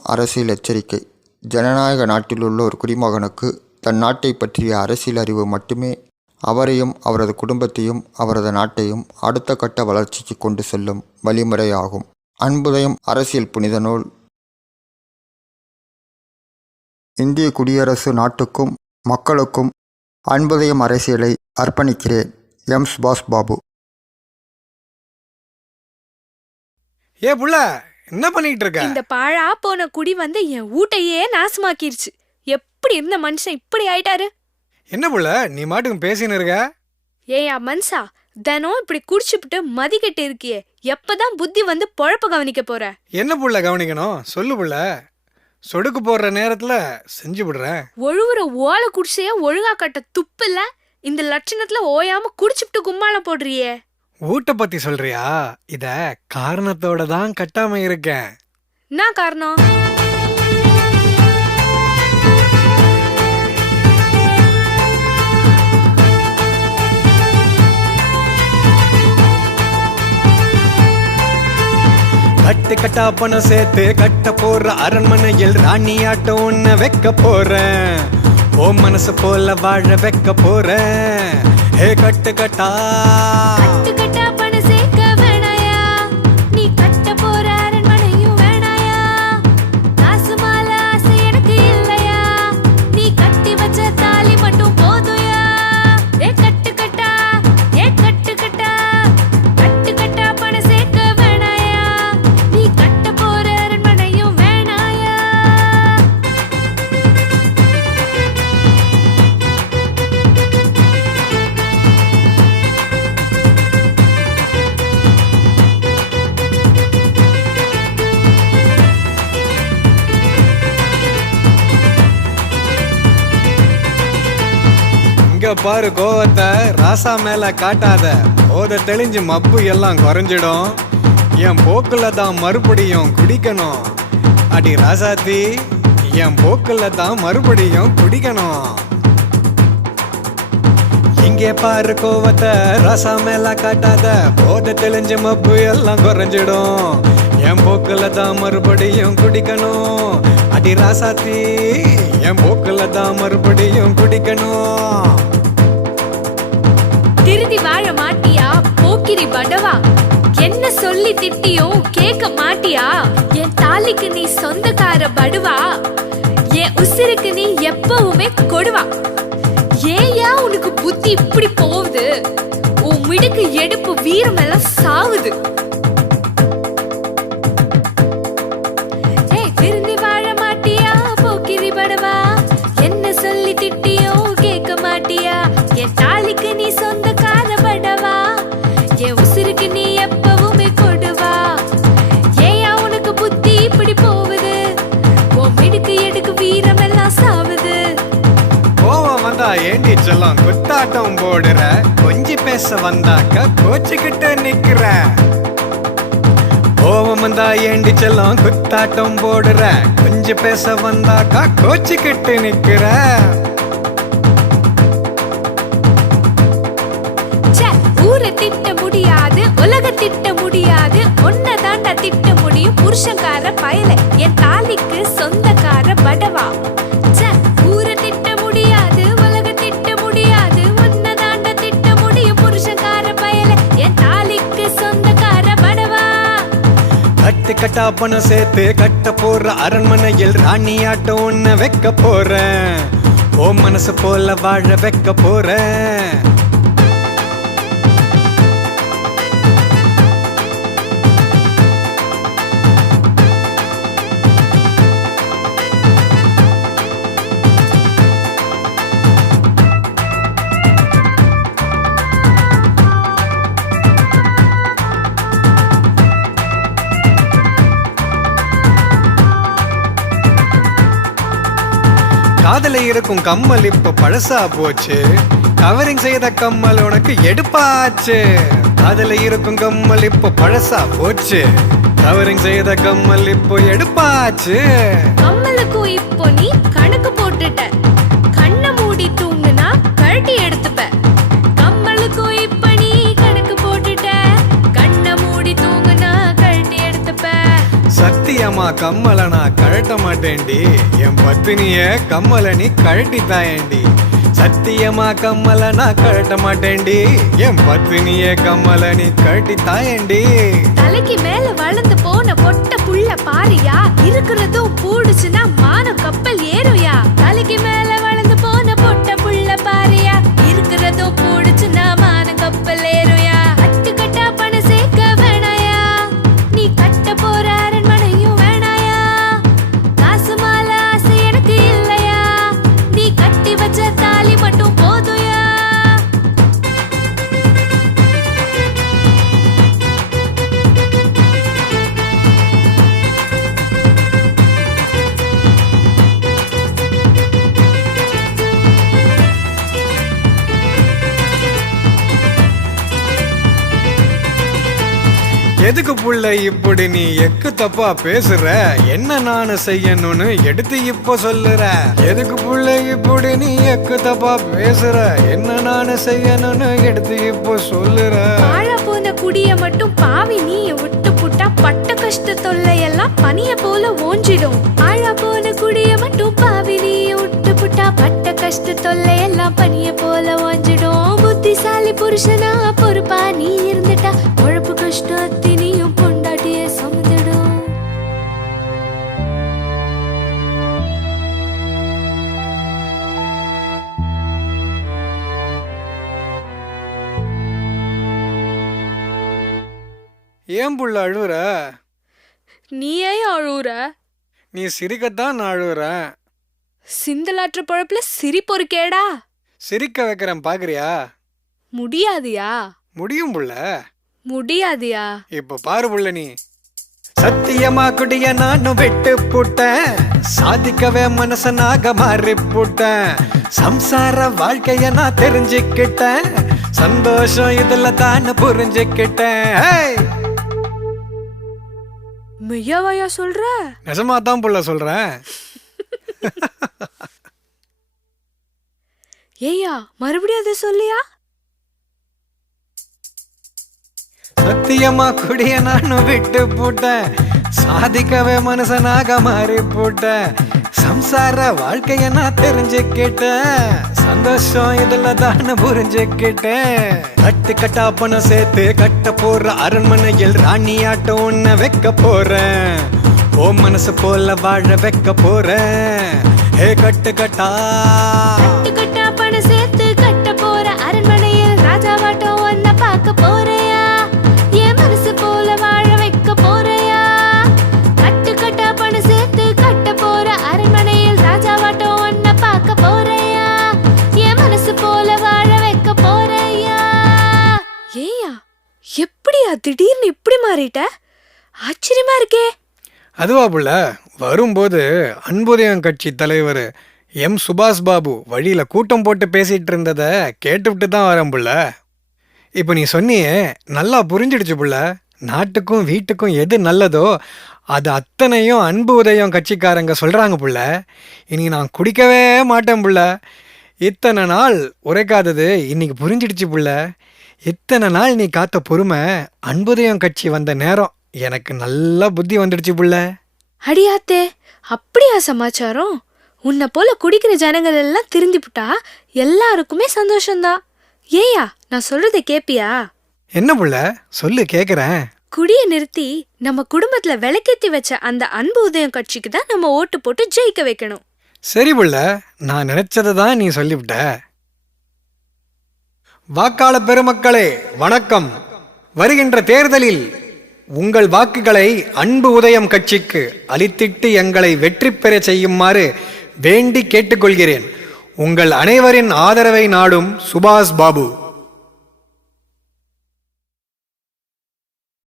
அரசியல் எச்சரிக்கை. ஜனநாயக நாட்டிலுள்ள ஒரு குடிமகனுக்கு தன் நாட்டை பற்றிய அரசியல் அறிவு மட்டுமே அவரையும் அவரது குடும்பத்தையும் அவரது நாட்டையும் அடுத்த கட்ட வளர்ச்சிக்கு கொண்டு செல்லும் வழிமுறையாகும். அன்புதயம் அரசியல் புனித நூல். இந்திய குடியரசு நாட்டுக்கும் மக்களுக்கும் அன்புதயம் அரசியலை அர்ப்பணிக்கிறேன். எம். சுபாஷ் பாபு. ஏ புள்ள, என்ன பண்ணிட்டு இருக்க? இந்த பாழா போன குடி வந்து என் ஊட்டையே நாசமாக்கிருச்சு. எப்படி இருந்த மனுஷன் இப்படி ஆயிட்டாரு? என்ன புள்ள நீ மாட்டுக்கு பேசின்னு இருக்க? ஏயா மனுஷா, தினம் இப்படி குடிச்சுப்புட்டு மதிக்கட்டு இருக்கியே, எப்பதான் புத்தி வந்து பொழப்ப கவனிக்க போற? என்ன புள்ள கவனிக்கணும் சொல்லு புள்ள. சொடுக்கு போடுற நேரத்துல செஞ்சு விடுறேன். ஒழுவுற ஓலை குடிசைய ஒழுங்கா கட்ட துப்பு இல்ல. இந்த லட்சணத்துல ஓயாம குடிச்சுப்புட்டு கும்மாளம் போடுறியே. ஊட்ட பத்தி சொல்றியா? இத காரணத்தோட தான் கட்டாம இருக்கேன். என்ன காரணம்? கட்டு கட்டா பணம் சேர்த்து கட்ட போற அரண்மனையில் ராணியாட்டம் ஒன்ன வைக்க போறேன். ஓ மனசு போல வாழ வைக்க போறேன். ஏ கட்டு கட்டா கட்டு கட்டா பணம் சேர்க்க வேணாயா, நீ கட்ட போற அரண்மனையும் வேணாயா. காசு மால ஆசை எனக்கு இல்லையா, நீ கட்டி வச்ச தாலி மட்டும் போதுயா. ஏ கட்டு கட்டா, ஏ கட்டு கட்டா, கட்டு கட்டா பணம் சேர்க்க வேணாயா, நீ கட்ட போற அரண்மனையும் வேணாயா. இங்க பாரு கோவத்தை ராசா மேல காட்டாத. போத தெளிஞ்சு மப்பு எல்லாம் குறைஞ்சிடும். என் போக்குல தான் மறுபடியும் குடிக்கணும். அடி ராசாத்தி, என் போக்குல தான் மறுபடியும் குடிக்கணும். இங்கே பாரு கோவத்தை ராசா மேல காட்டாத. போத தெளிஞ்சு மப்பு எல்லாம் குறைஞ்சிடும். என் போக்குல தான் மறுபடியும் குடிக்கணும். அடி ராசாத்தி, என் போக்குல தான் மறுபடியும் குடிக்கணும். திருதி வாழ மாட்டியா போக்கிரி படவா, என்ன சொல்லி திட்டியும் கேட்க மாட்டியா. என் தாலிக்கு நீ சொந்தக்கார படுவா, என் உசிருக்கு நீ எப்பவுமே கொடுவா. ஏயா உனக்கு புத்தி இப்படி போகுது? உன் மிடுக்கு எடுப்பு வீரம் எல்லாம் சாவுது. திருந்தி வாழ மாட்டியா போக்கிரி படவா, என்ன சொல்லி திட்டியும் கேட்க மாட்டியா. என் தாலிக்கு நீ சொந்தக்கார படவா, என் உசிருக்கு நீ எப்பவுமே கொடுவா. ஏயா உனக்கு புத்தி இப்படி போகுது? உன் மிடுக்கு எடுக்கு வீரம் எல்லாம் சாவுது. கோவம் வந்தா ஏண்டி செல்லம் குத்தாட்டம் போடுற? கொஞ்சி பேச வந்தாக்க கோச்சுக்கிட்டு நிக்கிற. கோவம் வந்தா ஏண்டி செல்லம் குத்தாட்டம் போடுற? கொஞ்சி பேச வந்தாக்கா கோச்சுக்கிட்டு நிக்கிற. ஊரை திட்ட முடியாது, உலக திட்ட முடியாது, ஒன்ன தாண்டா திட்ட முடியும் புருஷங்கார பயல. என் தாலிக்கு சொந்தக்கார படவா. ஊரை திட்ட முடியாது, உலக திட்ட முடியாது, ஒன்ன தாண்டா திட்ட முடியும் புருஷங்கார பயல. என் தாலிக்கு சொந்தக்கார படவா. கட்டு கட்டா பணம் சேர்த்து கட்ட போற அரண்மனையில் ராணியாட்டம் ஒன்ன வைக்க போறேன். ஓ மனசு போல வாழ வைக்க போறேன். காதல இருக்கும் கம்மல் இப்ப பழசா போச்சு. கவரிங் செய்த கம்மல் உனக்கு எடுப்பாச்சு. காதல இருக்கும் கம்மல் இப்ப பழசா போச்சு. கவரிங் செய்த கம்மல் இப்போ எடுப்பாச்சு. கம்மலுக்கும் இப்போ நீ கணக்கு போட்டுட்ட. கண்ணை மூடி தூங்குனா கழட்டி எடுத்துப்ப. கம்மலுக்கும் இப்ப நீ கணக்கு போட்டுட்ட. கண்ணை மூடி தூங்குனா கழட்டி எடுத்துப்ப. சத்தியமா கம்மலை நான் கழட்ட மாட்டேன்டி, என் பத்தினிய கம்மலை நீ கழட்டி தாயேண்டி. சத்தியமா கம்மலை நான் கழட்ட மாட்டேன்டி, என் பத்தினிய கம்மலை நீ கழட்டி தாயேண்டி. தலைக்கு மேல வளர்ந்து போன பொட்ட புள்ள பாரியா, இருக்கிறதும் பூடுச்சுன்னா மானம் கப்பல் ஏறுயா. தலைக்கு மேல வளர்ந்து போன பொட்ட புள்ள பாரியா, இருக்கிறதும் பூடுச்சுன்னா மானம் கப்பல் ஏறுயா. கட்டுக்கட்டா பணம் சேர்க்க வேணாயா, நீ கட்ட போற அரண்மனையும் வேணாயா. காசு மால ஆசை எனக்கு இல்லையா, நீ கட்டி வச்ச தாலி மட்டும் போதுயா. எதுக்கு புள்ள இப்படி நீ எக்கு தப்பா பேசுற, என்ன நானு செய்யணும்னு எடுத்து இப்போ சொல்லுற. எதுக்கு புள்ள இப்படி நீ எக்கு தப்பா பேசுற, என்ன நானு செய்யணும்னு எடுத்து இப்போ சொல்லுற. வாழ போன குடிய மட்டும் பாவி நீ விட்டு புட்டா, பட்ட கஷ்ட தொல்லையெல்லாம் பனிய போல ஓஞ்சிடும். ஆழ போன குடிய மட்டும் பாவி நீ விட்டு புட்டா, பட்ட கஷ்ட தொல்லையெல்லாம் பனிய போல ஓஞ்சிடும். புத்திசாலி புருஷனா பொறுப்பா நீ இருந்துட்டா, உழைப்பு கஷ்டத்தினியும் பொண்டாட்டிய சமுதிடும். ஏன் புள்ள அழுவுற? நீ ஏன் அழுவுற? நீ சிரிக்கத்தான் நான் அழுவுறேன். சிந்தலாற்ற பொழப்புல சிரிப்பு ஒரு கேடா? சிரிக்க வைக்கிறேன் பாக்குறியா? முடியாதியா? முடியும் புள்ள, முடியாதியா? இப்ப பாரு புள்ள, நீ சத்தியமா குடிய நானும் விட்டு புட்டேன், சாதிக்கவே மனசனாக மாறி புட்டேன். சம்சார வாழ்க்கைய நான் தெரிஞ்சுக்கிட்டேன், சந்தோஷம் இதுல தான் புரிஞ்சுக்கிட்டேன். மெய்யாவையா சொல்ற? நிஜமா தான் புள்ள சொல்றேன். ஏய்யா மறுபடியும் அதை சொல்லியா? சத்தியமா குடிய நானும் விட்டு போட்டேன், சாதிக்கவே மனுஷனாக மாறி போட்டேன். சம்சார வாழ்க்கைய நான் தெரிஞ்சுக்கிட்டேன், சந்தோஷம் இதுல தான் புரிஞ்சுக்கிட்டேன். கட்டு கட்டா பணம் சேர்த்து கட்ட போற அரண்மனையில் ராணியாட்டம் ஒன்ன வைக்க போறேன். ஓ மனசு போல வாழ வைக்க போறேன். ஏ கட்டு கட்டா கட்டா பணம் சேர்த்து கட்ட போற அரண்மனையில் ராஜாவாட்டம் ஒன்ன பார்க்க போறியா, என் மனசு போல வாழ வைக்க போறியா. கட்டா பணம் சேர்த்து கட்ட போற அரண்மனையில் ராஜாவாட்டம் ஒன்ன பார்க்க போறியா, என் மனசு போல வாழ வைக்க போறியா. ஏய்யா எப்படியா திடீர்னு இப்படி மாறிட்ட? ஆச்சரியமா இருக்கே. அதுவா புள்ள, வரும்போது அன்புதயம் கட்சி தலைவர் எம் சுபாஷ் பாபு வழியில கூட்டம் போட்டு பேசிட்டு இருந்தத கேட்டுவிட்டு தான் வரேன் புள்ள. இப்போ நீ சொன்னியே நல்லா புரிஞ்சிடுச்சு புள்ள. நாட்டுக்கும் வீட்டுக்கும் எது நல்லதோ அது அத்தனையும் அன்பு உதயம் கட்சிக்காரங்க சொல்றாங்க புள்ள. இனி நான் குடிக்கவே மாட்டேன் புள்ள. இத்தனை நாள் உரைக்காதது இன்னைக்கு புரிஞ்சிடுச்சு புள்ள. இத்தனை நாள் நீ காத்த பொறுமை அன்புதயம் கட்சி வந்த நேரம் எனக்கு நல்லா புத்தி வந்துடுச்சு புள்ள. அடியாத்தே, அப்படியா சமாச்சாரம்? உன்னை போல குடிக்கிற ஜனங்கள் எல்லாம் திருந்திப்புட்டா எல்லாருக்குமே சந்தோஷம்தான். ஏயா நான் சொல்றதை கேப்பியா? என்ன புள்ள சொல்லு, கேக்குறேன். குடிய நிறுத்தி நம்ம குடும்பத்துல விளக்கேத்தி வச்ச அந்த அன்பு உதயம் கட்சிக்கு தான் நம்ம ஓட்டு போட்டு ஜெயிக்க வைக்கணும். சரி புள்ள, நான் நினைச்சதை தான் நீ சொல்லிவிட்ட. வாக்காள பெருமக்களே வணக்கம். வருகின்ற தேர்தலில் உங்கள் வாக்குகளை அன்பு உதயம் கட்சிக்கு அளித்திட்டு எங்களை வெற்றி பெற செய்யுமாறு வேண்டி கேட்டுக்கொள்கிறேன். உங்கள் அனைவரின் ஆதரவை நாடும் சுபாஷ் பாபு.